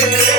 Yeah.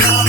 Love.